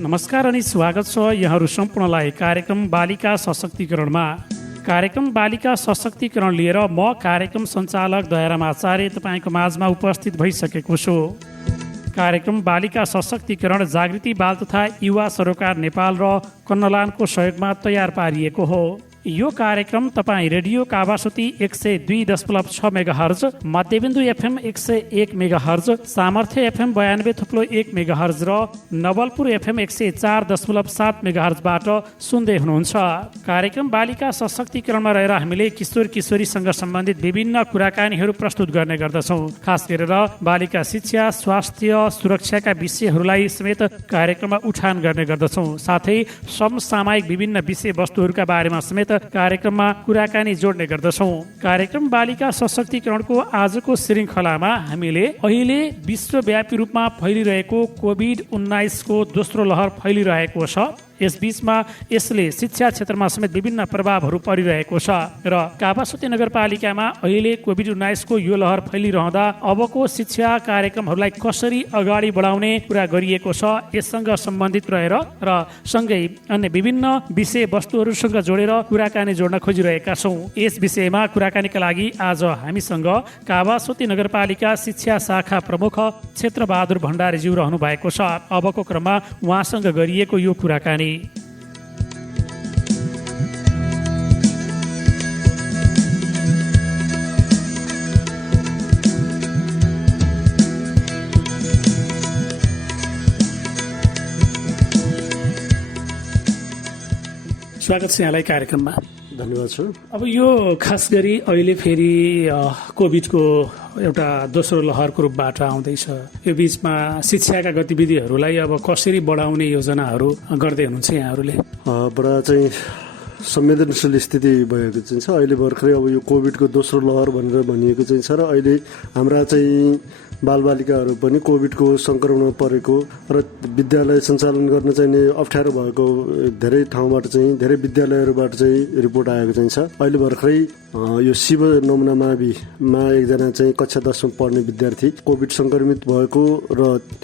नमस्कार अनि स्वागत छ यहाँहरू सम्पूर्णलाई कार्यक्रम बालिका सशक्तिकरणमा। कार्यक्रम बालिका सशक्तिकरण लिएर म कार्यक्रम सञ्चालक दयाराम आचार्य तपाईँको माझमा उपस्थित भइसकेको छु। कार्यक्रम बालिका सशक्तिकरण जागृति बाल तथा युवा सरोकार नेपाल र कन्नलानको सहयोगमा तयार पारिएको हो। यो कार्यक्रम तपाईँ रेडियो कावासुती 102.6 मेगाहर्ज, मध्यबिन्दु एफएम 101 मेगाहर्ज, सामर्थ्य एफएम 92.1 मेगाहर्ज र नवलपुर एफएम 104.7 मेगाहर्जबाट सुन्दै हुनुहुन्छ। कार्यक्रम बालिका सशक्तिकरणमा रहेर हामीले किशोर किशोरीसँग सम्बन्धित विभिन्न कुराकानीहरू प्रस्तुत गर्ने गर्दछौँ। खास गरेर बालिका शिक्षा, स्वास्थ्य, सुरक्षाका विषयहरूलाई समेत कार्यक्रममा उठान गर्ने गर्दछौँ। साथै समसामयिक विभिन्न विषयवस्तुहरूका बारेमा समेत कार्यक्रममा कुराकानी जोड्ने गर्दछौँ। कार्यक्रम बालिका सशक्तिकरणको आजको श्रृङ्खलामा हामीले अहिले विश्वव्यापी रूपमा फैलिरहेको कोभिड-19 को दोस्रो लहर फैलिरहेको छ। यसबीचमा यसले शिक्षा क्षेत्रमा समेत विभिन्न प्रभावहरू परिरहेको छ र कावासुती नगरपालिकामा अहिले कोभिड-19 को यो लहर फैलिरहँदा अबको शिक्षा कार्यक्रमहरूलाई कसरी अगाडि बढाउने कुरा गरिएको छ। यससँग सम्बन्धित रहेर र सँगै अन्य विभिन्न विषयवस्तुहरूसँग जोडेर कुराकानी जोड्न खोजिरहेका छौँ। यस विषयमा कुराकानीका लागि आज हामीसँग कावासुती नगरपालिका शिक्षा शाखा प्रमुख क्षेत्रबहादुर भण्डारीज्यू रहनु भएको छ। अबको क्रममा उहाँसँग गरिएको यो कुराकानी। स्वागत छ यहाँलाई कार्यक्रममा। धन्यवाद छ। अब यो खास गरी अहिले फेरि कोभिडको एउटा दोस्रो लहरको रूपबाट आउँदैछ। यो बिचमा शिक्षाका गतिविधिहरूलाई अब कसरी बढाउने योजनाहरू गर्दै हुनुहुन्छ यहाँहरूले? बडा चाहिँ संवेदनशील स्थिति भएको चाहिँ छ। अहिले भर्खरै अब यो कोभिडको दोस्रो लहर भनेर भनिएको चाहिँ छ र अहिले हाम्रा चाहिँ बालबालिकाहरू पनि कोभिडको सङ्क्रमणमा परेको र विद्यालय सञ्चालन गर्न चाहिँ अप्ठ्यारो भएको धेरै ठाउँबाट चाहिँ धेरै विद्यालयहरूबाट चाहिँ रिपोर्ट आएको चाहिँ छ। अहिले भर्खरै यो शिव नमुना माविमा एकजना चाहिँ कक्षा 10मा पढ्ने विद्यार्थी कोभिड सङ्क्रमित भएको र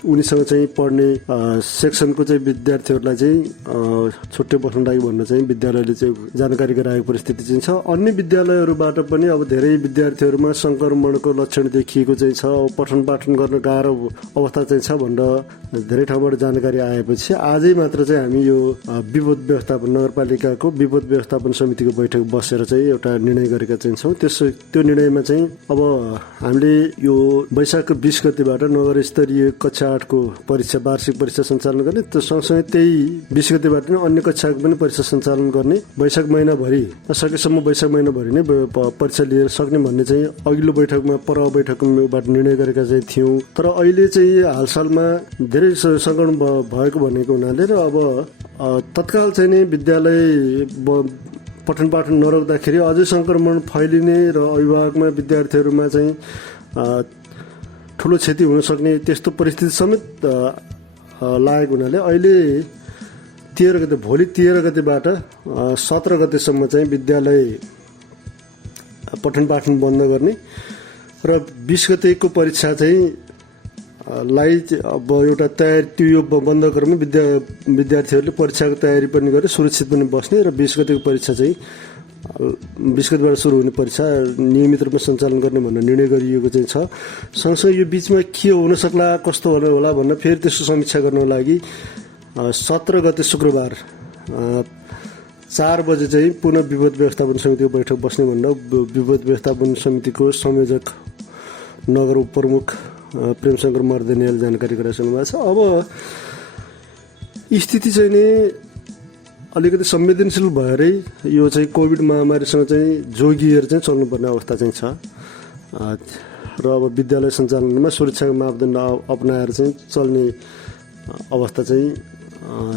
उनीसँग चाहिँ पढ्ने सेक्सनको चाहिँ विद्यार्थीहरूलाई चाहिँ छुट्टै बस्नु लागि भन्न चाहिँ विद्यालयले चाहिँ जानकारी गराएको परिस्थिति चाहिँ छ। अन्य विद्यालयहरूबाट पनि अब धेरै विद्यार्थीहरूमा सङ्क्रमणको लक्षण देखिएको चाहिँ छ। पठन पाठन गर्न गाह्रो अवस्था चाहिँ छ भनेर धेरै ठाउँबाट जानकारी आएपछि आजै मात्र चाहिँ हामी यो विपद व्यवस्थापन नगरपालिकाको विपद व्यवस्थापन समितिको बैठक बसेर चाहिँ एउटा निर्णय गरेका चाहिँ छौँ। त्यो निर्णयमा चाहिँ अब हामीले यो वैशाखको 20 गतेबाट नगर स्तरीय कक्षा 8 को परीक्षा वार्षिक परीक्षा सञ्चालन गर्ने, त्यो सँगसँगै त्यही 20 गतेबाट नै अन्य कक्षाको पनि परीक्षा सञ्चालन गर्ने, वैशाख महिनाभरि सकेसम्म वैशाख महिनाभरि नै परीक्षा लिएर सक्ने भन्ने चाहिँ अघिल्लो बैठकमा पर्व बैठकबाट निर्णय गरेका चाहिँ थियौँ। तर अहिले चाहिँ हालसालमा धेरै सङ्कट भएको भनेको हुनाले र अब तत्काल चाहिँ नै विद्यालय पठन पाठन नरोक्दाखेरि अझै सङ्क्रमण फैलिने र अभिभावकमा विद्यार्थीहरूमा चाहिँ ठुलो क्षति हुन सक्ने त्यस्तो परिस्थिति समेत लागेको हुनाले अहिले 13 गते भोलि 13 गतेबाट 17 गतेसम्म चाहिँ विद्यालय पठन पाठन बन्द गर्ने र 20 गतेको परीक्षा चाहिँ लाई अब एउटा तयारी त्यो यो बन्द क्रममा विद्यार्थीहरूले परीक्षाको तयारी पनि गरे सुरक्षित पनि बस्ने र 20 गतेको परीक्षा चाहिँ 20 गतेबाट सुरु हुने परीक्षा नियमित रूपमा सञ्चालन गर्ने भन्ने निर्णय गरिएको चाहिँ छ। सँगसँगै यो बिचमा के हुन सक्ला कस्तो होला भनेर फेरि त्यसको समीक्षा गर्नको लागि 17 गते शुक्रबार 4 बजे चाहिँ पुनः विपद व्यवस्थापन समितिको बैठक बस्ने भनेर विपद व्यवस्थापन समितिको संयोजक नगर उपप्रमुख प्रेमशङ्कर मर्देनियाले जानकारी गराइसक्नु भएको छ। अब स्थिति चाहिँ नि अलिकति संवेदनशील भएरै यो चाहिँ कोभिड महामारीसँग चाहिँ जोगिएर चाहिँ चल्नुपर्ने अवस्था चाहिँ छ र अब विद्यालय सञ्चालनमा सुरक्षाको मापदण्ड अपनाएर चाहिँ चल्ने अवस्था चाहिँ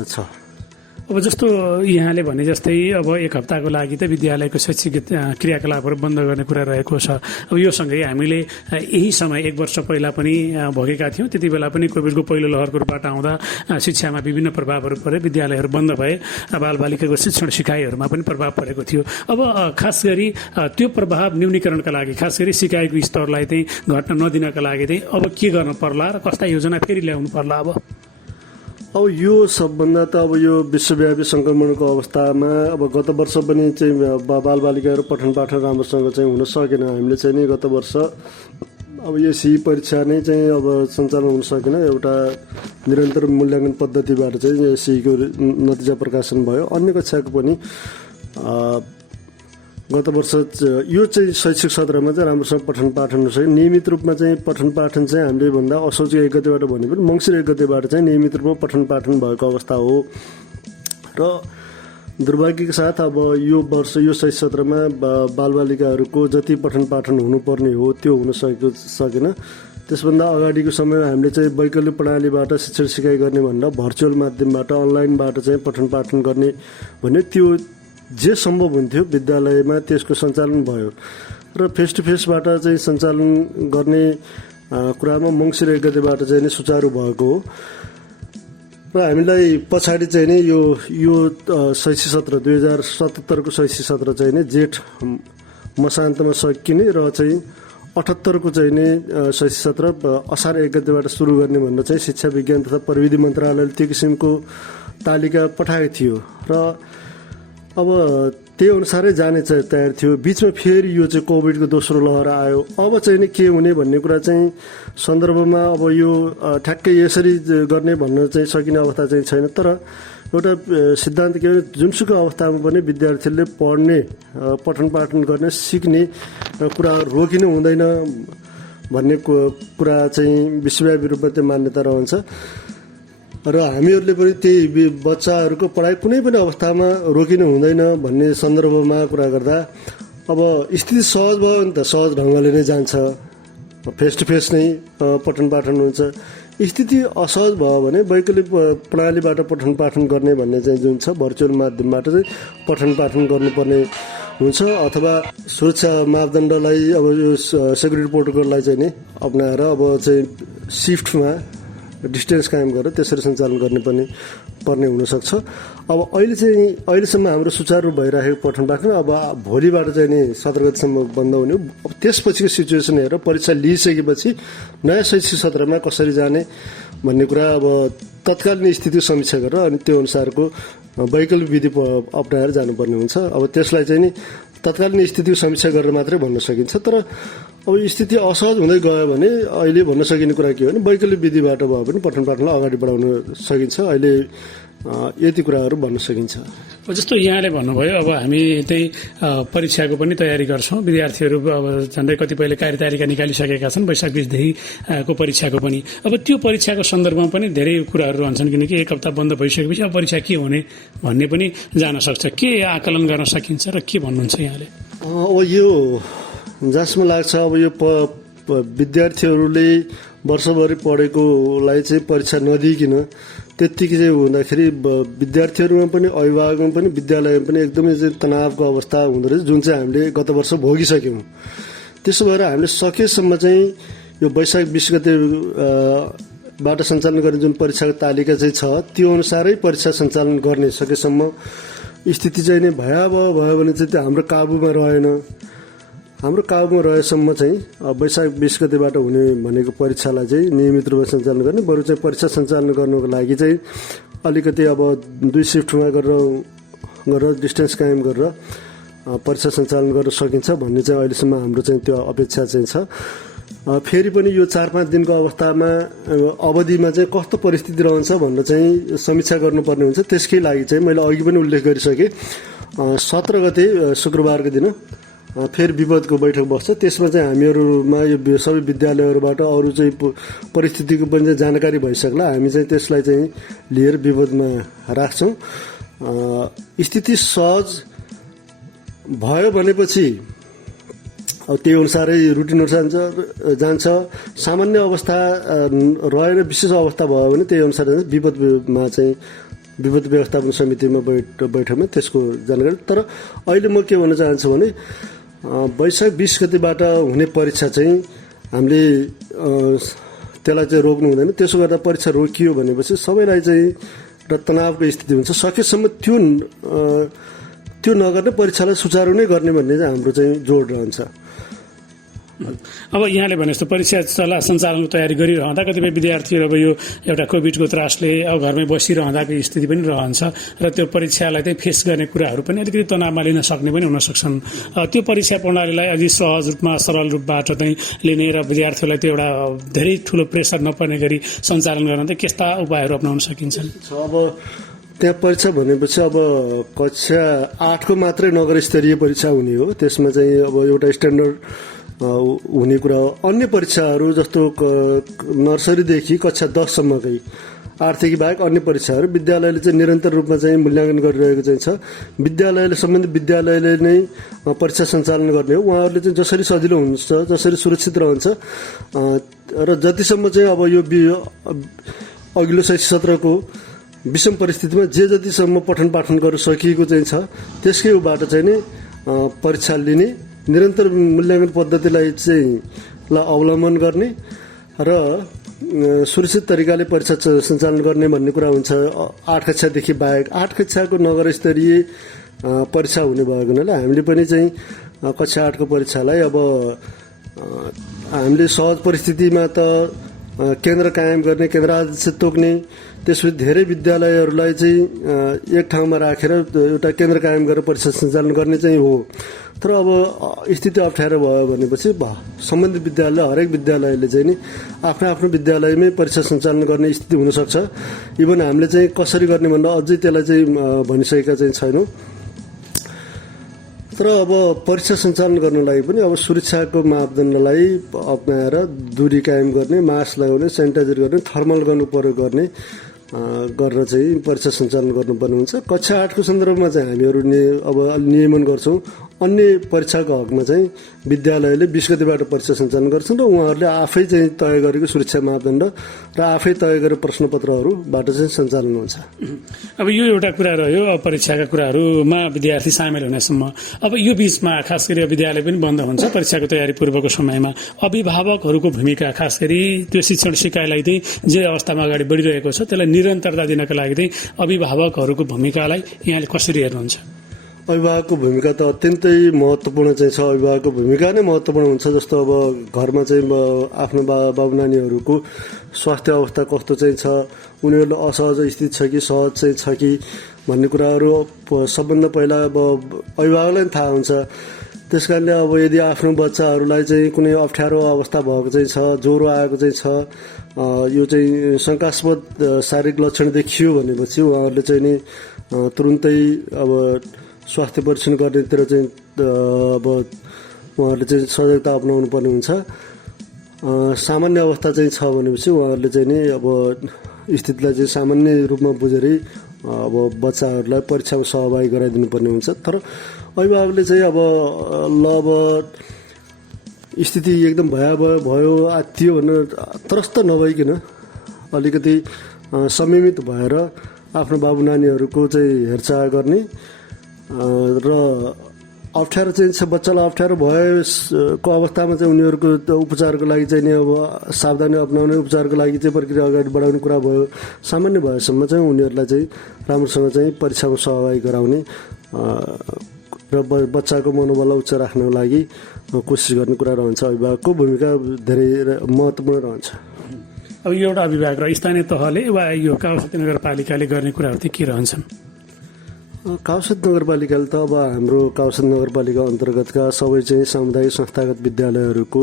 छ। अब जस्तो यहाँले भने जस्तै अब एक हप्ताको लागि त विद्यालयको शैक्षिक क्रियाकलापहरू बन्द गर्ने कुरा रहेको छ। अब यो सँगै हामीले यही समय 1 वर्ष पहिला पनि भोगेका थियौँ। त्यति बेला पनि कोभिडको पहिलो लहरको रूपबाट आउँदा शिक्षामा विभिन्न प्रभावहरू परे, विद्यालयहरू बन्द भए, बालबालिकाको शिक्षण सिकाइहरूमा पनि प्रभाव परेको थियो। अब खास गरी त्यो प्रभाव न्यूनीकरणका लागि, खास गरी सिकाइको स्तरलाई चाहिँ घट्न नदिनका लागि चाहिँ अब के गर्न पर्ला र कस्ता योजना फेरि ल्याउनु पर्ला? अब यो सबभन्दा त अब यो विश्वव्यापी सङ्क्रमणको अवस्थामा अब गत वर्ष पनि चाहिँ बालबालिकाहरू पठन पाठन राम्रोसँग चाहिँ हुन सकेन। हामीले चाहिँ नि गत वर्ष अब यो सी परीक्षा नै चाहिँ अब सञ्चालन हुन सकेन। एउटा निरन्तर मूल्याङ्कन पद्धतिबाट चाहिँ सीको नतिजा प्रकाशन भयो। अन्य कक्षाको पनि गत वर्ष यो चाहिँ शैक्षिक सत्रमा चाहिँ राम्रोसँग पठन पाठन छ। नियमित रूपमा चाहिँ पठन पाठन चाहिँ हामीले भन्दा असोज 1 गतेबाट भने पनि मङ्सिर 1 गतेबाट चाहिँ नियमित रूपमा पठन पाठन भएको अवस्था हो। र दुर्भाग्यको साथ अब यो वर्ष यो शैक्षिक सत्रमा बालबालिकाहरूको जति पठन पाठन हुनुपर्ने हो त्यो हुन सकेन। त्यसभन्दा अगाडिको समयमा हामीले चाहिँ वैकल्पिक प्रणालीबाट शिक्षण सिकाइ गर्ने भन्दा भर्चुअल माध्यमबाट अनलाइनबाट चाहिँ पठन पाठन गर्ने भन्ने त्यो जे सम्भव हुन्थ्यो विद्यालयमा त्यसको सञ्चालन भयो। र फेस टु फेसबाट चाहिँ सञ्चालन गर्ने कुरामा मङ्सिर 1 गतेबाट चाहिँ नै सुचारू भएको हो। र हामीलाई पछाडि चाहिँ नि यो शैक्षिक सत्र 2077 को शैक्षिक सत्र चाहिँ नि जेठ मसान्तमा सकिने र चाहिँ 78 को चाहिँ नि शैक्षिक सत्र असार 1 गतेबाट सुरु गर्ने भनेर चाहिँ शिक्षा विज्ञान तथा प्रविधि मन्त्रालयले त्यो किसिमको तालिका पठाएको थियो। र अब त्यही अनुसारै जाने चाहिँ तयार थियो। बिचमा फेरि यो चाहिँ कोभिडको दोस्रो लहर आयो। अब चाहिँ नि के हुने भन्ने कुरा चाहिँ सन्दर्भमा अब यो ठ्याक्कै यसरी गर्ने भन्न चाहिँ सकिने अवस्था चाहिँ छैन। तर एउटा सिद्धान्त के भने जुनसुकै अवस्थामा पनि विद्यार्थीले पढ्ने पठन पाठन गर्ने सिक्ने कुरा रोकिनु हुँदैन भन्ने कुरा चाहिँ विश्वव्यापी रूपमा त्यो मान्यता रहन्छ। र हामीहरूले पनि त्यही बच्चाहरूको पढाइ कुनै पनि अवस्थामा रोकिनु हुँदैन भन्ने सन्दर्भमा कुरा गर्दा अब स्थिति सहज भयो भने त सहज ढङ्गले नै जान्छ, फेस टु फेस नै पठन पाठन हुन्छ। स्थिति असहज भयो भने वैकल्पिक प्रणालीबाट पठन पाठन गर्ने भन्ने चाहिँ जुन छ भर्चुअल माध्यमबाट चाहिँ पठन पाठन गर्नुपर्ने हुन्छ। अथवा सुरक्षा मापदण्डलाई अब यो सेक्युरिटी प्रोटोकललाई चाहिँ नि अपनाएर अब चाहिँ सिफ्टमा डिस्टेन्स कायम गरेर त्यसरी सञ्चालन पर्ने हुनसक्छ। अब अहिलेसम्म हाम्रो सुचारू भइरहेको पठन पाठन अब भोलिबाट चाहिँ नि 17 गतिसम्म बन्द हुने हो। अब त्यसपछिको सिचुएसन हेरेर परीक्षा लिइसकेपछि नयाँ शैक्षिक सत्रमा कसरी जाने भन्ने कुरा अब तत्कालीन स्थितिको समीक्षा गरेर अनि त्यो अनुसारको वैकल्पिक विधि अपनाएर जानुपर्ने हुन्छ। अब त्यसलाई चाहिँ नि तत्कालीन स्थितिको समीक्षा गरेर मात्रै भन्न सकिन्छ। तर अब स्थिति असहज हुँदै गयो भने अहिले भन्न सकिने कुरा के हो भने वैकल्पिक विधिबाट भयो भने पठन पाठनलाई अगाडि बढाउन सकिन्छ। अहिले यति कुराहरू भन्न सकिन्छ। जस्तो यहाँले भन्नुभयो अब हामी त्यही परीक्षाको पनि तयारी गर्छौँ। विद्यार्थीहरू अब झन्डै कतिपयले कार्यतालिका निकालिसकेका छन् वैशाख 20 देखिको परीक्षाको पनि। अब त्यो परीक्षाको सन्दर्भमा पनि धेरै कुराहरू रहन्छन् किनकि 1 हप्ता बन्द भइसकेपछि अब परीक्षा के हुने भन्ने पनि जान सक्छ। के आकलन गर्न सकिन्छ र के भन्नुहुन्छ यहाँले? अब यो जसमा लाग्छ अब यो विद्यार्थीहरूले वर्षभरि पढेकोलाई चाहिँ परीक्षा नदिइकन त्यत्तिकै चाहिँ हुँदाखेरि विद्यार्थीहरूमा पनि अभिभावकमा पनि विद्यालयमा पनि एकदमै चाहिँ तनावको अवस्था हुँदो रहेछ, जुन चाहिँ हामीले गत वर्ष भोगिसक्यौँ। त्यसो भएर हामीले सकेसम्म चाहिँ यो वैशाख 20 गतेबाट सञ्चालन गर्ने जुन परीक्षाको तालिका चाहिँ छ त्यो अनुसारै परीक्षा सञ्चालन गर्ने सकेसम्म स्थिति चाहिँ नै भयावह भयो भने चाहिँ त्यो हाम्रो काबुमा रहेन। हाम्रो काबुमा रहेसम्म चाहिँ वैशाख 20 गतेबाट हुने भनेको परीक्षालाई चाहिँ नियमित रूपमा सञ्चालन गर्ने, बरु चाहिँ परीक्षा सञ्चालन गर्नको लागि चाहिँ अलिकति अब 2 सिफ्टमा गरेर डिस्टेन्स कायम गरेर परीक्षा सञ्चालन गर्न सकिन्छ भन्ने चाहिँ अहिलेसम्म हाम्रो चाहिँ त्यो अपेक्षा चाहिँ छ। फेरि पनि यो 4-5 दिनको अवस्थामा अवधिमा चाहिँ कस्तो परिस्थिति रहन्छ भनेर चाहिँ समीक्षा गर्नुपर्ने हुन्छ। त्यसकै लागि चाहिँ मैले अघि पनि उल्लेख गरिसकेँ 17 गते शुक्रबारको दिन फेरि विपदको बैठक बस्छ। त्यसमा चाहिँ हामीहरूमा यो सबै विद्यालयहरूबाट अरू चाहिँ परिस्थितिको पनि चाहिँ जानकारी भइसक्ला। हामी चाहिँ त्यसलाई चाहिँ लिएर विपदमा राख्छौँ। स्थिति सहज भयो भनेपछि अब त्यही अनुसारै रुटिन अनुसार जान्छ। सामान्य अवस्था रहेन, विशेष अवस्था भयो भने त्यही अनुसार विपदमा चाहिँ विपद व्यवस्थापन समितिमा बैठकमा त्यसको जानकारी। तर अहिले म के भन्न चाहन्छु भने वैशाख 20 गतेबाट हुने परीक्षा चाहिँ हामीले त्यसलाई चाहिँ रोक्नु हुँदैन। त्यसो गर्दा परीक्षा रोकियो भनेपछि सबैलाई चाहिँ र तनावको स्थिति हुन्छ। सकेसम्म त्यो नगर्ने परीक्षालाई सुचारू नै गर्ने भन्ने चाहिँ हाम्रो चाहिँ जोड रहन्छ। अब यहाँले भने जस्तो परीक्षा सञ्चालनको तयारी गरिरहँदा कतिपय विद्यार्थीहरू अब यो एउटा कोभिडको त्रासले अब घरमै बसिरहँदाको स्थिति पनि रहन्छ र त्यो परीक्षालाई चाहिँ फेस गर्ने कुराहरू पनि अलिकति तनावमा लिन सक्ने पनि हुन सक्छन्। त्यो परीक्षा प्रणालीलाई अझै सहज रूपमा सरल रूपबाट चाहिँ लिने र विद्यार्थीहरूलाई त्यो एउटा धेरै ठुलो प्रेसर नपर्ने गरी सञ्चालन गर्न चाहिँ कस्ता उपायहरू अप्नाउन सकिन्छन्? अब त्यहाँ परीक्षा भनेपछि अब कक्षा 8को मात्रै नगर स्तरीय परीक्षा हुने हो। त्यसमा चाहिँ अब एउटा स्ट्यान्डर्ड हुने कुरा हो। अन्य परीक्षाहरू जस्तो नर्सरीदेखि कक्षा 10सम्मकै आर्थिक बाहेक अन्य परीक्षाहरू विद्यालयले चाहिँ निरन्तर रूपमा चाहिँ मूल्याङ्कन गरिरहेको चाहिँ छ। विद्यालयले सम्बन्धित विद्यालयले नै परीक्षा सञ्चालन गर्ने हो। उहाँहरूले चाहिँ जसरी सजिलो हुन्छ, जसरी सुरक्षित रहन्छ र जतिसम्म चाहिँ अब यो अघिल्लो शैक्षिक सत्रको विषम परिस्थितिमा जे जतिसम्म पठन पाठन गर्न सकिएको चाहिँ छ त्यसकै बाट चाहिँ नि परीक्षा लिने, निरन्तर मूल्याङ्कन पद्धतिलाई चाहिँ अवलम्बन गर्ने र सुरक्षित तरिकाले परीक्षा सञ्चालन गर्ने भन्ने कुरा हुन्छ। 8 कक्षादेखि बाहेक 8 कक्षाको नगर स्तरीय परीक्षा हुने भएको हुनाले हामीले पनि चाहिँ कक्षा 8को परीक्षालाई अब हामीले सहज परिस्थितिमा त केन्द्र कायम गर्ने, केन्द्र आदेश तोक्ने, त्यसपछि धेरै विद्यालयहरूलाई चाहिँ एक ठाउँमा राखेर एउटा केन्द्र कायम गरेर परीक्षा सञ्चालन गर्ने चाहिँ हो। तर अब स्थिति अप्ठ्यारो भयो भनेपछि सम्बन्धित विद्यालय, हरेक विद्यालयले चाहिँ नि आफ्नो आफ्नो विद्यालयमै परीक्षा सञ्चालन गर्ने स्थिति हुनसक्छ। इभन हामीले चाहिँ कसरी गर्ने भन्दा अझै त्यसलाई चाहिँ भनिसकेका चाहिँ छैनौँ। तर अब परीक्षा सञ्चालन गर्नलाई पनि अब सुरक्षाको मापदण्डलाई अपनाएर दूरी कायम गर्ने, मास्क लगाउने, सेनिटाइजर गर्ने, थर्मल गर्नु पर्यो गर्ने गरेर चाहिँ परीक्षा सञ्चालन गर्नुपर्ने हुन्छ। कक्षा 8को सन्दर्भमा चाहिँ हामीहरू अब नियमन गर्छौँ। अन्य परीक्षाको हकमा चाहिँ विद्यालयले 20 गतिबाट परीक्षा सञ्चालन गर्छन् र उहाँहरूले आफै चाहिँ तय गरेको सुरक्षा मापदण्ड र आफै तय गरेर प्रश्नपत्रहरूबाट चाहिँ सञ्चालन हुन्छ। अब यो एउटा कुरा रह्यो परीक्षाका कुराहरूमा विद्यार्थी सामेल हुनेसम्म। अब यो बीचमा खास गरी विद्यालय पनि बन्द हुन्छ परीक्षाको तयारी पूर्वको समयमा। अभिभावकहरूको भूमिका खास गरी त्यो शिक्षण सिकाइलाई चाहिँ जे अवस्थामा अगाडि बढिरहेको छ त्यसलाई निरन्तरता दिनका लागि चाहिँ अभिभावकहरूको भूमिकालाई यहाँले कसरी हेर्नुहुन्छ? अभिभावकको भूमिका त अत्यन्तै महत्त्वपूर्ण चाहिँ छ। अभिभावकको भूमिका नै महत्त्वपूर्ण हुन्छ। जस्तो अब घरमा चाहिँ आफ्नो बाबु नानीहरूको स्वास्थ्य अवस्था कस्तो चाहिँ छ, उनीहरूलाई असहज स्थिति छ कि सहज चाहिँ छ कि भन्ने कुराहरू सबभन्दा पहिला अब अभिभावकलाई थाहा हुन्छ। त्यस कारणले अब यदि आफ्नो बच्चाहरूलाई चाहिँ कुनै अप्ठ्यारो अवस्था भएको चाहिँ छ, ज्वरो आएको चाहिँ छ, यो चाहिँ शङ्कास्पद शारीरिक लक्षण देखियो भनेपछि उहाँहरूले चाहिँ नि तुरुन्तै अब स्वास्थ्य परीक्षण गर्नेतिर चाहिँ अब उहाँहरूले चाहिँ सजगता अपनाउनु पर्ने हुन्छ। सामान्य अवस्था चाहिँ छ भनेपछि उहाँहरूले चाहिँ नि अब स्थितिलाई चाहिँ सामान्य रूपमा बुझेरै अब बच्चाहरूलाई परीक्षामा सहभागी गराइदिनु पर्ने हुन्छ। तर अभिभावकले चाहिँ अब स्थिति एकदम भयावह भयो, आत्तियो भनेर त्रस्त नभइकन अलिकति संयमित भएर आफ्नो बाबु नानीहरूको चाहिँ हेरचाह गर्ने र अप्ठ्यारो चाहिँ छ बच्चालाई अप्ठ्यारो भएको अवस्थामा चाहिँ उनीहरूको उपचारको लागि चाहिँ नि अब सावधानी अपनाउने, उपचारको लागि चाहिँ प्रक्रिया अगाडि बढाउने कुरा भयो। सामान्य भएसम्म चाहिँ उनीहरूलाई चाहिँ राम्रोसँग चाहिँ परीक्षामा सहभागी गराउने र बच्चाको मनोबललाई उच्च राख्नको लागि कोसिस गर्ने कुरा रहन्छ। अभिभावकको भूमिका धेरै महत्त्वपूर्ण रहन्छ। अब यो एउटा अभिभावक र स्थानीय तहले वा यो काउसती नगरपालिकाले गर्ने कुराहरू चाहिँ के रहन्छन्? काउसती नगरपालिकाले त अब हाम्रो काउसती नगरपालिका अन्तर्गतका सबै चाहिँ सामुदायिक संस्थागत विद्यालयहरूको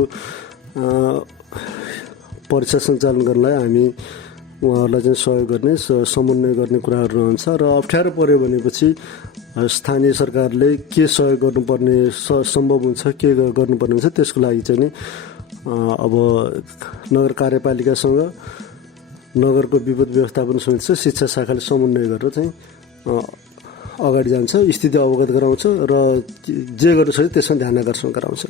परीक्षा सञ्चालन गर्नलाई हामी उहाँहरूलाई चाहिँ सहयोग गर्ने, समन्वय गर्ने कुराहरू रहन्छ। र अप्ठ्यारो पर्यो भनेपछि स्थानीय सरकारले के सहयोग गर्नुपर्ने सम्भव हुन्छ, के गर्नुपर्ने हुन्छ त्यसको लागि चाहिँ नि अब नगर कार्यपालिकासँग नगरको विपद व्यवस्थापन समिति शिक्षा शाखाले समन्वय गरेर चाहिँ अगाडि जान्छ, स्थिति अवगत गराउँछ र जे गर्नु सक्छ त्यसमा ध्यान आकर्षण गराउँछ।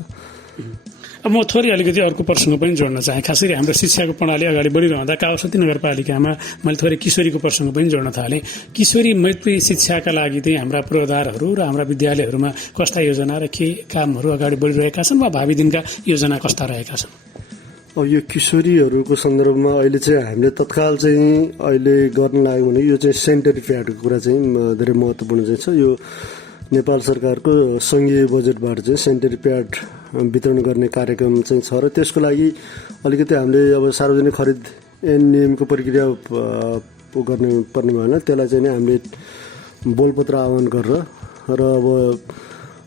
अब म थोरै अलिकति अर्को प्रसङ्ग पनि जोड्न चाहेँ। खास गरी हाम्रो शिक्षाको प्रणाली अगाडि बढिरहँदा काउसती नगरपालिकामा मैले थोरै किशोरीको प्रसङ्ग पनि जोड्न थालेँ। किशोरी मैत्री शिक्षाका लागि चाहिँ हाम्रा पूर्वाधारहरू र हाम्रा विद्यालयहरूमा कस्ता योजना र के कामहरू अगाडि बढिरहेका छन् वा भावी दिनका योजना कस्ता रहेका छन्? अब यो किशोरीहरूको सन्दर्भमा अहिले चाहिँ हामीले तत्काल चाहिँ अहिले गर्न लाग्यो भने यो चाहिँ सेनिटरी प्याडको कुरा चाहिँ धेरै महत्त्वपूर्ण चाहिँ छ। यो नेपाल सरकारको सङ्घीय बजेटबाट चाहिँ सेनिटरी प्याड वितरण गर्ने कार्यक्रम चाहिँ छ र त्यसको लागि अलिकति हामीले अब सार्वजनिक खरिद नियमको प्रक्रिया गर्ने पर्ने भएन। त्यसलाई चाहिँ हामीले बोलपत्र आह्वान गरेर र अब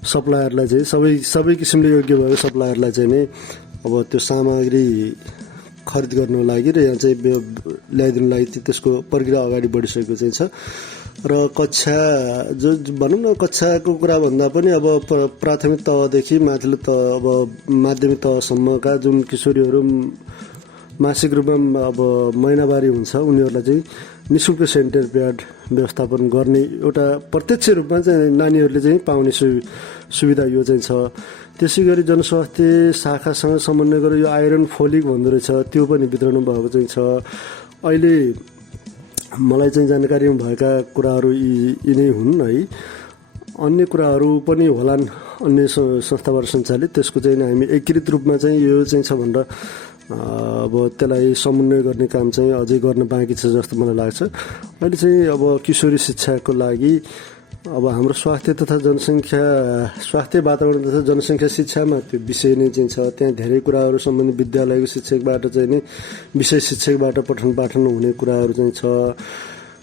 सप्लायरलाई चाहिँ सबै किसिमले योग्य भएको सप्लायरलाई चाहिँ नि अब त्यो सामग्री खरिद गर्नको लागि र यहाँ चाहिँ ल्याइदिनु लागि त्यसको प्रक्रिया अगाडि बढिसकेको चाहिँ छ। र कक्षा भनौँ न कक्षाको कुरा भन्दा पनि अब प्राथमिक तहदेखि माथिल्लो तह अब माध्यमिक तहसम्मका जुन किशोरीहरू मासिक रूपमा अब महिनावारी हुन्छ उनीहरूलाई चाहिँ निःशुल्क सेनिटरी प्याड व्यवस्थापन गर्ने एउटा प्रत्यक्ष रूपमा चाहिँ नानीहरूले चाहिँ पाउने सुविधा यो चाहिँ छ। त्यसै गरी जनस्वास्थ्य शाखासँग समन्वय गरेर यो आइरन फोलिक भन्दो रहेछ त्यो पनि वितरण भएको चाहिँ छ। अहिले मलाई चाहिँ जानकारीमा भएका कुराहरू यी नै हुन् है। अन्य कुराहरू पनि होलान् अन्य संस्थाबाट सञ्चालित, त्यसको चाहिँ हामी एकीकृत रूपमा चाहिँ यो चाहिँ छ भनेर अब त्यसलाई समन्वय गर्ने काम चाहिँ अझै गर्न बाँकी छ जस्तो मलाई लाग्छ। अहिले चाहिँ अब किशोरी शिक्षाको लागि अब हाम्रो स्वास्थ्य तथा जनसङ्ख्या स्वास्थ्य वातावरण तथा जनसङ्ख्या शिक्षामा त्यो विषय नै चाहिँ छ। त्यहाँ धेरै कुराहरू सम्बन्धी विद्यालयको शिक्षकबाट चाहिँ नि विषय शिक्षकबाट पठन पाठन हुने कुराहरू चाहिँ छ।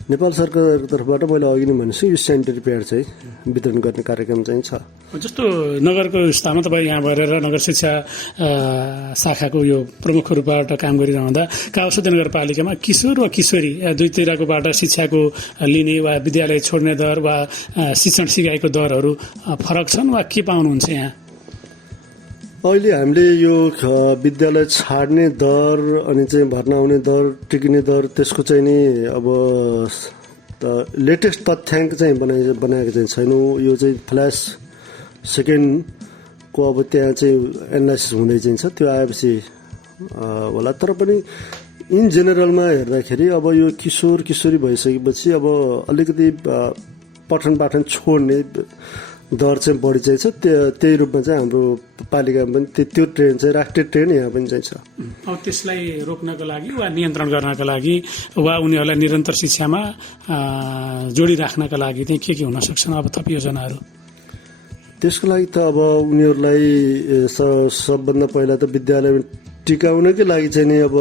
नेपाल सरकारको तर्फबाट मैले अघि नै भनेछु यो सेनिटरी प्याड चाहिँ वितरण गर्ने कार्यक्रम चाहिँ छ। जस्तो नगरको स्थानमा तपाईँ यहाँ भएर नगर शिक्षा शाखाको यो प्रमुख रूपबाट काम गरिरहँदा काउसुदी नगरपालिकामा किशोर वा किशोरी दुईतिरकोबाट शिक्षाको लिने वा विद्यालय छोड्ने दर वा शिक्षण सिकाइको दरहरू फरक छन् वा के पाउनुहुन्छ यहाँ? अहिले हामीले यो विद्यालय छाड्ने दर अनि चाहिँ भर्ना हुने दर टिक्ने दर त्यसको चाहिँ नि अब लेटेस्ट तथ्याङ्क चाहिँ बनाएको चाहिँ छैनौँ। यो चाहिँ फ्ल्यास सेकेन्डको अब त्यहाँ चाहिँ एनालाइसिस हुँदै चाहिँ छ, त्यो आएपछि होला। तर पनि इन जेनरलमा हेर्दाखेरि अब यो किशोर किशोरी भइसकेपछि अब अलिकति पठन पाठन छोड्ने दर चाहिँ बढी चाहिँ छ। त्यही रूपमा चाहिँ हाम्रो पालिकामा पनि त्यो ट्रेन्ड चाहिँ राष्ट्रिय ट्रेन्ड यहाँ पनि चाहिँ छ। अब त्यसलाई रोक्नको लागि वा नियन्त्रण गर्नका लागि वा उनीहरूलाई निरन्तर शिक्षामा जोडिराख्नका लागि चाहिँ के हुन सक्छन् अब थप योजनाहरू? त्यसको लागि त अब उनीहरूलाई सबभन्दा पहिला त विद्यालयमा टिकाउनकै लागि चाहिँ नि अब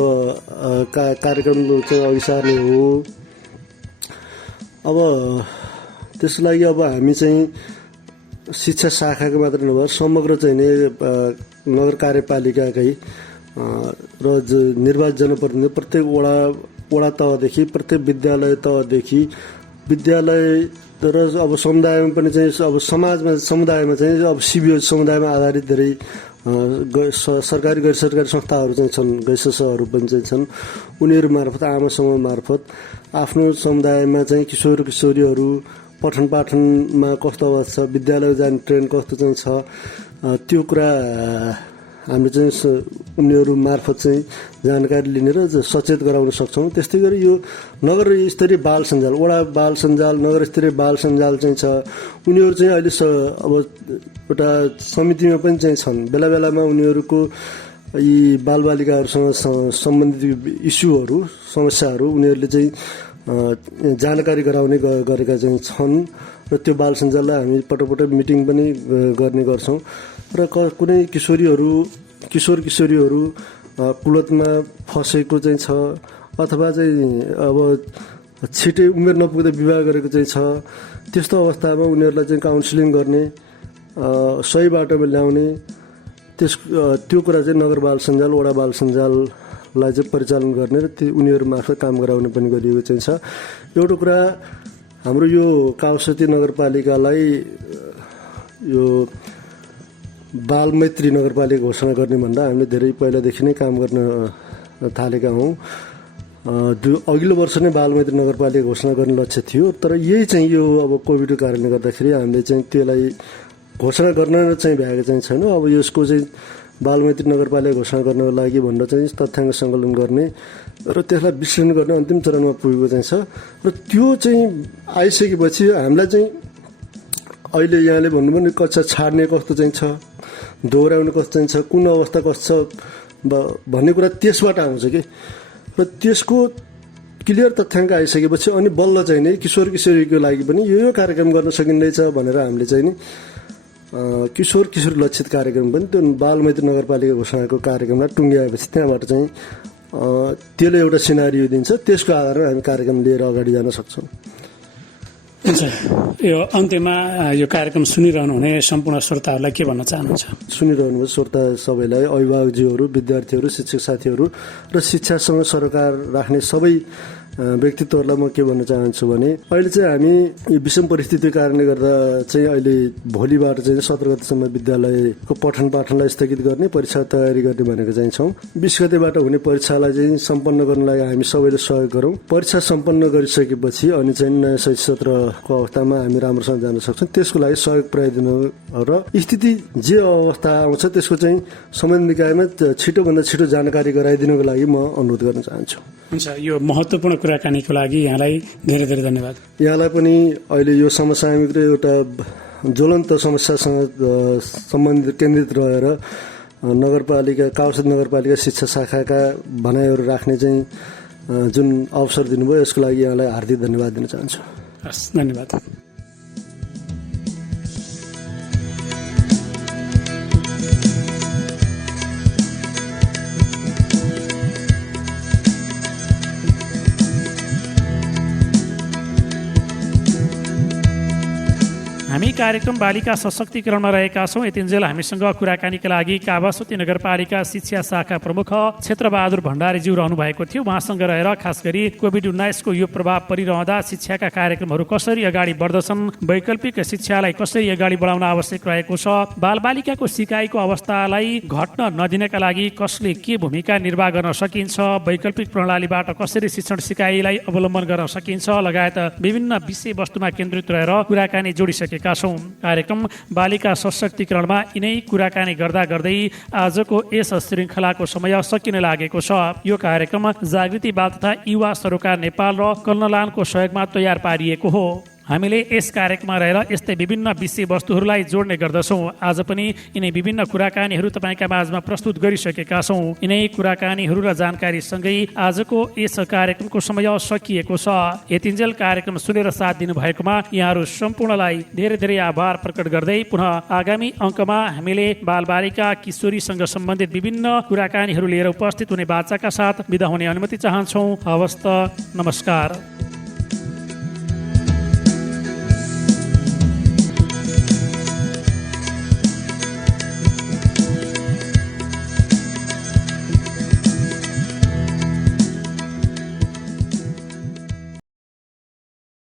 कार्यक्रम चाहिँ अघि सार्ने हो। अब त्यसको लागि अब हामी चाहिँ शिक्षा शाखाको मात्र नभएर समग्र चाहिँ नि नगर कार्यपालिकाकै र निर्वाचित जनप्रतिनिधि प्रत्येक वडा तहदेखि प्रत्येक विद्यालय तहदेखि विद्यालय र अब समुदायमा पनि चाहिँ अब समुदायमा चाहिँ अब सिबिओ समुदायमा आधारित धेरै सरकारी गैर सरकारी संस्थाहरू चाहिँ छन्, गैसहरू पनि चाहिँ छन्। उनीहरू मार्फत आमा समूह मार्फत आफ्नो समुदायमा चाहिँ किशोर किशोरीहरू पठन पाठनमा कस्तो अवस्था छ, विद्यालय जाने ट्रेन कस्तो चाहिँ छ, त्यो कुरा हामीले चाहिँ उनीहरू मार्फत चाहिँ जानकारी लिने र सचेत गराउन सक्छौँ। त्यस्तै गरी यो नगर स्तरीय बाल सञ्जाल, वडा बाल सञ्जाल, नगर स्तरीय बाल सञ्जाल चाहिँ छ। उनीहरू चाहिँ अहिले अब एउटा समितिमा पनि चाहिँ छन्। बेला बेलामा उनीहरूको यी बालबालिकाहरूसँग सम्बन्धित इस्युहरू समस्याहरू उनीहरूले चाहिँ जानकारी गराउने गरेका चाहिँ छन् र त्यो बाल सञ्जाललाई हामी पटक मिटिङ पनि गर्ने गर्छौँ। र कुनै किशोर किशोरीहरू कुलतमा फसेको चाहिँ छ अथवा चाहिँ अब छिटै उमेर नपुग्दा विवाह गरेको चाहिँ छ, त्यस्तो अवस्थामा उनीहरूलाई चाहिँ काउन्सिलिङ गर्ने, सही बाटोमा ल्याउने, त्यो कुरा चाहिँ नगर बाल सञ्जाल, वडा बाल सञ्जाललाई चाहिँ परिचालन गर्ने र उनीहरू मार्फत काम गराउने पनि गरिएको चाहिँ छ। एउटा कुरा हाम्रो यो काउसती नगरपालिकालाई यो बाल मैत्री नगरपालिका घोषणा गर्ने भन्दा हामीले धेरै पहिलादेखि नै काम गर्न थालेका हौँ। अघिल्लो वर्ष नै बाल मैत्री नगरपालिका घोषणा गर्ने लक्ष्य थियो, तर यही चाहिँ यो अब कोभिडको कारणले गर्दाखेरि हामीले चाहिँ त्यसलाई घोषणा गर्न चाहिँ भ्याएको चाहिँ छैन। अब यसको चाहिँ बाल मैत्री नगरपालिका घोषणा गर्नको लागि भनेर चाहिँ तथ्याङ्क सङ्कलन गर्ने र त्यसलाई विश्लेषण गर्ने अन्तिम चरणमा पुगेको चाहिँ छ। र त्यो चाहिँ आइसकेपछि हामीलाई चाहिँ अहिले यहाँले भन्नुभयो नि कक्षा छाड्ने कस्तो चाहिँ छ, दोहोऱ्याउने कस्तो चाहिँ छ, कुन अवस्था कस्तो छ भन्ने कुरा त्यसबाट आउँछ कि। र त्यसको क्लियर तथ्याङ्क आइसकेपछि अनि बल्ल चाहिँ नि किशोर किशोरीको लागि पनि यो कार्यक्रम गर्न सकिँदैछ भनेर हामीले चाहिँ नि किशोर किशोरी लक्षित कार्यक्रम पनि त्यो बालमैत्री नगरपालिका घोषणाको कार्यक्रमलाई टुङ्ग्याएपछि त्यहाँबाट चाहिँ त्यसले एउटा सिनारियो दिन्छ, त्यसको आधारमा हामी कार्यक्रम लिएर अगाडि जान सक्छौँ। हुन्छ, यो अन्त्यमा यो कार्यक्रम सुनिरहनु हुने सम्पूर्ण श्रोताहरूलाई के भन्न चाहनुहुन्छ? सुनिरहनुभयो श्रोता सबैलाई, अभिभावकज्यूहरू, विद्यार्थीहरू, शिक्षक साथीहरू र शिक्षासँग सरोकार राख्ने सबै व्यक्तित्वहरूलाई म के भन्न चाहन्छु भने अहिले चाहिँ हामी यो विषम परिस्थितिको कारणले गर्दा चाहिँ अहिले भोलिबाट चाहिँ 17 गतेसम्म विद्यालयको पठन पाठनलाई स्थगित गर्ने, परीक्षा तयारी गर्ने भनेको चाहिँ छौँ। 20 गतेबाट हुने परीक्षालाई चाहिँ सम्पन्न गर्नलाई हामी सबैले सहयोग गरौँ। परीक्षा सम्पन्न गरिसकेपछि अनि चाहिँ नयाँ शैक्षिक सत्रको अवस्थामा हामी राम्रोसँग जान सक्छौँ। त्यसको लागि सहयोग पुर्याइदिनु र स्थिति जे अवस्था आउँछ त्यसको चाहिँ सम्बन्धित निकायमा छिटोभन्दा छिटो जानकारी गराइदिनुको लागि म अनुरोध गर्न चाहन्छु। हुन्छ, यो महत्त्वपूर्ण कुराकानीको लागि यहाँलाई धेरै धेरै धन्यवाद। यहाँलाई पनि अहिले यो समसामयिक र एउटा ज्वलन्त समस्यासँग सम्बन्धित केन्द्रित रहेर नगरपालिका काउसद नगरपालिका शिक्षा शाखाका भनाइहरू राख्ने चाहिँ जुन अवसर दिनुभयो यसको लागि यहाँलाई हार्दिक धन्यवाद दिन चाहन्छु। हस्, धन्यवाद। हामी कार्यक्रम बालिका सशक्तिकरणमा रहेका छौँ। यतिन्जेल हामीसँग कुराकानीका लागि कावासोती नगरपालिका शिक्षा शाखा प्रमुख क्षेत्रबहादुर भण्डारीज्यू रहनु भएको थियो। उहाँसँग रहेर खास गरी कोभिड-19 को यो प्रभाव परिरहँदा शिक्षाका कार्यक्रमहरू कसरी अगाडि बढ्दछन्, वैकल्पिक शिक्षालाई कसरी अगाडि बढाउन आवश्यक रहेको छ, बालबालिकाको सिकाइको अवस्थालाई घट्न नदिनका लागि कसले के भूमिका निर्वाह गर्न सकिन्छ, वैकल्पिक प्रणालीबाट कसरी शिक्षण सिकाइलाई अवलम्बन गर्न सकिन्छ लगायत विभिन्न विषयवस्तुमा केन्द्रित रहेर कुराकानी जोडिसकेका छौँ। कार्यक्रम बालिका सशक्तिकरणमा यिनै कुराकानी गर्दा गर्दै आजको यस श्रृङ्खलाको समय सकिन लागेको छ। यो कार्यक्रम जागृति बाल तथा युवा सरोकार नेपाल र कल्नलानको सहयोगमा तयार पारिएको हो। हामीले यस कार्यक्रममा रहेर यस्तै विभिन्न विषयवस्तुहरूलाई जोड्ने गर्दछौँ। आज पनि यिनै विभिन्न कुराकानीहरू तपाईँका माझमा प्रस्तुत गरिसकेका छौँ। यिनै कुराकानीहरू र जानकारीसँगै आजको यस कार्यक्रमको समय सकिएको छ। यतिन्जेल कार्यक्रम सुनेर साथ दिनुभएकोमा यहाँहरू सम्पूर्णलाई धेरै धेरै आभार प्रकट गर्दै पुनः आगामी अङ्कमा हामीले बालबालिका किशोरीसँग सम्बन्धित विभिन्न कुराकानीहरू लिएर उपस्थित हुने बाचाका साथ बिदा हुने अनुमति चाहन्छौँ। हवस् त, नमस्कार।